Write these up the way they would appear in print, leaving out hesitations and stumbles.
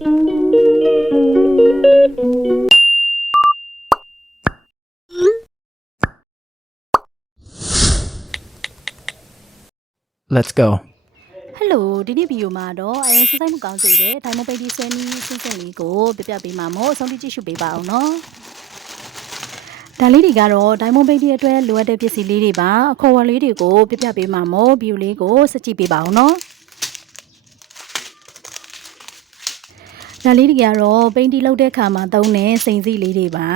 Let's go. Hello ဒီနေ့ဗီဒီယိုမှာတော့အရင်စစိုက်မှုကောင်းစေတဲ့ Diamond Painting ဆွဲနည်းစင်းလေးကိုပြပြပေးမှာမို့အဆုံးထိကြည့်ရှုပေးပါအောင်နော်ဒါလေးတွေကတော့ Diamond Painting အတွက်လိုအပ်တဲ့ပစ္စည်းလေးတွေပါအခေါ်အဝေါ်လေးတွေကိုပြပြပေးမှာမို့ဗီဒီယိုလေးကိုစကြည့်ပေးပါအောင်နော်ဒါလေးတွေကတော့ Painting လုပ်တဲ့အခါမှာသုံးတဲ့စိန်စီလေးတွေပါ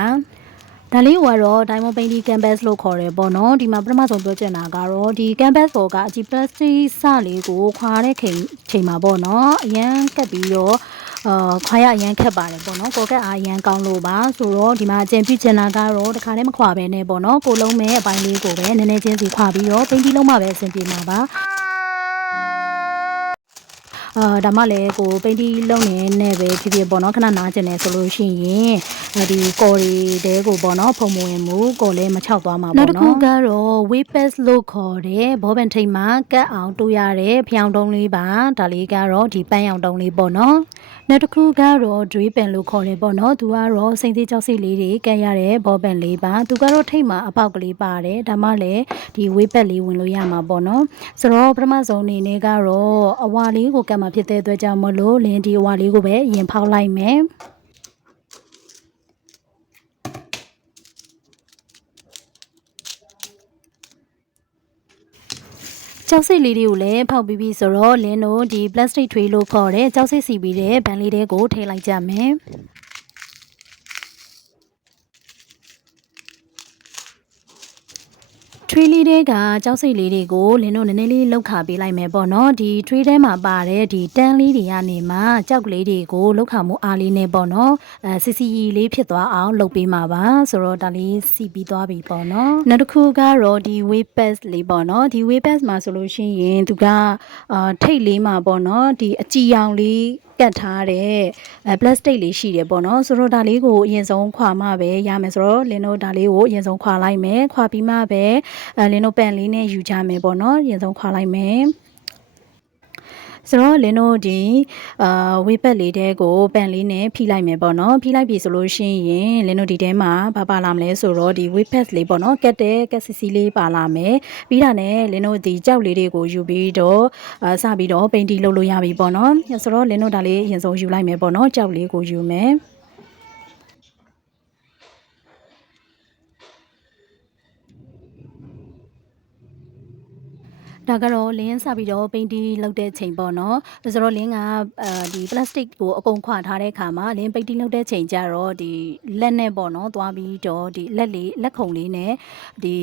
ဒါလေးကတော့ Diamond Painting Canvas လို့ခေါ်တယ်ပေါ့နော်ဒီမှာပထမဆုံးပြောချင်တာကတော့ဒီ Canvas ပေါ်ကအကြည့် plastic စလေးကိုခွာတဲ့ချိန်မှာပေါ့နော်အရန်ကပ်ပြီးတော့ခွာရအရန်ခက်ပါတယ်ပေါ့နော်ကိုကက်အားအရန်ကောင်းလို့ပါဆိုတော့ဒီမှာအကျဉ်ပြချင်တာကတော့တခါတည်းမခွာပဲနဲ့ပေါ့နော်ကိုလုံးမဲ့အပိုင်းလေးကိုပဲနည်းနည်းချင်းစီခွာပြီးတော့ Painting လုံးမှပဲအဆင်ပြေမှာပါဒါမှလည်းကို Painting လုပ်နေပဲဖြစ်ဖြစ်ပေါ့နော်ခဏနားကျင်နေဆိုလို့ရှိရင်ဒီကော်ရီတဲကိုပေါ့နော်ဖုံမဝင်မှုကိုလည်းမချောက်သွားမှာပေါ့နော်နောက်တစ်ခုကတော့ weight pass လို့ခေါ်တဲ့ဘောပန်ထိပ်မှာကတ်အောင်တိုးရတဲ့ဖျောင်းတုံးလေးပါဒါလေးကတော့ဒီပန်းရောင်တုံးလေးပေါ့နော်နောက်တစ်ခုကတော့ drill pen လို့ခေါ်တယ်ပေါ့နော်သူကတော့စိမ့်သေးကြောက်စိလေးတွေကတ်ရတဲ့ဘောပန်လေးပါသူကတော့ထိပ်မှာအပေါက်ကလေးပါတယ်ဒါမှလည်းဒီ weight pass လေးဝင်လို့ရမှာပေါ့နော်ဆိုတော့ပထမဆုံးအနေနဲ့ကတော့အဝါလေးကိုကတ်မှာဖြစ်တဲ့အတွက်ကြောင့်မလို့လင်းဒီအဝါလေးကိုပဲရင်ဖောက်လိုက်မယ်ကြောက်စိတ်လေးတွေကိုလည်းဖောက်ပြီးပြီဆိုတော့လင်းတို့ဒီ plastic tray လို့ခေါ်တဲ့ကြောက်စိတ်စီပြီးတဲ့ဘန်လေးတွေကိုထည့်လိုက်ကြမယ်ထရီလေးတွေကကြောက်စိတ်လေးတွေကိုလင်းတို့နည်းနည်းလေးလောက်ခါပေးလိုက်မယ်ပေါ့နော်ဒီထရီထဲမှာပါတဲ့ဒီတန်းလေးတွေကနေမှကြောက်ကလေးတွေကိုလောက်ခါမှုအားလေးနဲ့ပေါ့နော်စီစီလေးဖြစ်သွားအောင်လုပ်ပေးမှာပါဆိုတော့ဒါလေးစီပြီးသွားပြီပေါ့နော်နောက်တစ်ခုကတော့ဒီ weight pass လေးပေါ့နော်ဒီ weight pass မှာဆိုလို့ရှိရင်သူကထိတ်လေးမှာပေါ့နော်ဒီအကြည်ရောင်လေးကတ်ထားတဲ့plastic လေးရှိတယ်ပေါ့နော်ဆိုတော့ဒါလေးကိုအရင်ဆုံးခွာမှပဲရမယ်ဆိုတော့လင်းတို့ဒါလေးကိုအရင်ဆုံးခွာလိုက်မယ်ခွာပြီးမှပဲလင်းတို့ပန်လေးနဲ့ယူကြမယ်ပေါ့နော်အရင်ဆုံးခွာလိုက်မယ်ဆိုတော့လင်းတို့ဒီဝေးပတ်လေးတဲကိုပန်လေးနဲ့ဖိလိုက်မယ်ပေါ့နော်ဖိလိုက်ပြီဆိုလို့ရှိရင်လင်းတို့ဒီထဲမှာဘာပါလာမလဲဆိုတော့ဒီဝေးပတ်လေးပေါ့နော်ကက်စီစီလေးပါလာမယ်ပြီးတာနဲ့လင်းတို့ဒီကြောက်လေးတွေကိုယူပြီးတော့စပြီးတော့ပိန်တီလုပ်လို့ရပြီပေါ့နော်ဆိုတော့လင်းတို့ဒါလေးအရင်ဆုံးယူလိုက်မယ်ပေါ့နော်ကြောက်လေးကိုယူမယ်ဒါကတော့လင်းစပြီးတော့ painting လုပ်တဲ့ချိန်ပေါ့နော်ဆိုတော့လင်းကဒီ plastic ကိုအကုန်ခွာထားတဲ့အခါမှာလင်း painting လုပ်တဲ့ချိန်ကျတော့ဒီလက်နဲ့ပေါ့နော်သွားပြီးတော့ဒီလက်ခုံလေးနဲ့ဒီ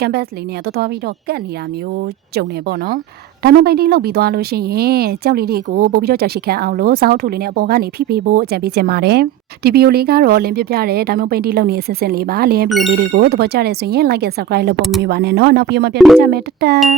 canvas လေးနဲ့သွားပြီးတော့ကတ်နေတာမျိုးကြုံနေပေါ့နော်Diamond Painting လုပ်ပြီးသွားလို့ရှိရင်ကြောက်လေးတွေကိုပို့ပြီးတော့ကြောက်ရှိခံအောင်လို့စောင်းအထူလေးနဲ့အပေါ်ကနေဖိပေးဖို့အကြံပေးချင်ပါတယ်ဒီဗီဒီယိုလေးကတော့လင်းပြပြတဲ့ Diamond Painting လုပ်နေအစင်လေးပါလင်းဗီဒီယိုလေးတွေကိုသဘောကျတဲ့ဆိုရင် like and subscribe လုပ်ဖို့မမေ့ပါနဲ့เนาะနောက်ဗီဒီယိုမှာပြန်တွေ့ကြမယ်တတန်း